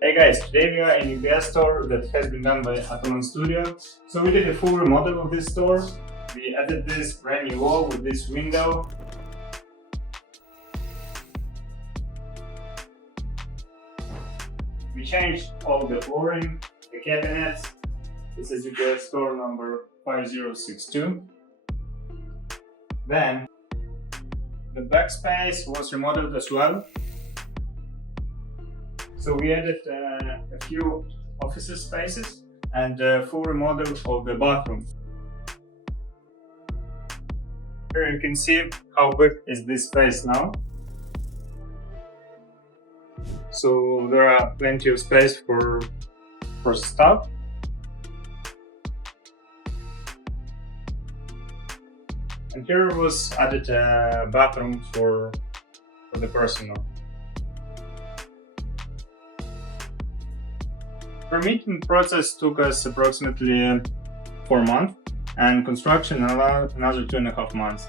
Hey guys, today we are in UPS store that has been done by Ataman Studio. So we did a full remodel of this store. We added this brand new wall with this window. We changed all the flooring, the cabinets. This is UPS store number 5062. Then the backspace was remodeled as well. So we added a few office spaces and a full remodel of the bathroom. Here you can see how big is this space now. So there are plenty of space for stuff. And here was added a bathroom for the personal. Permitting process took us approximately 4 months and construction another 2.5 months.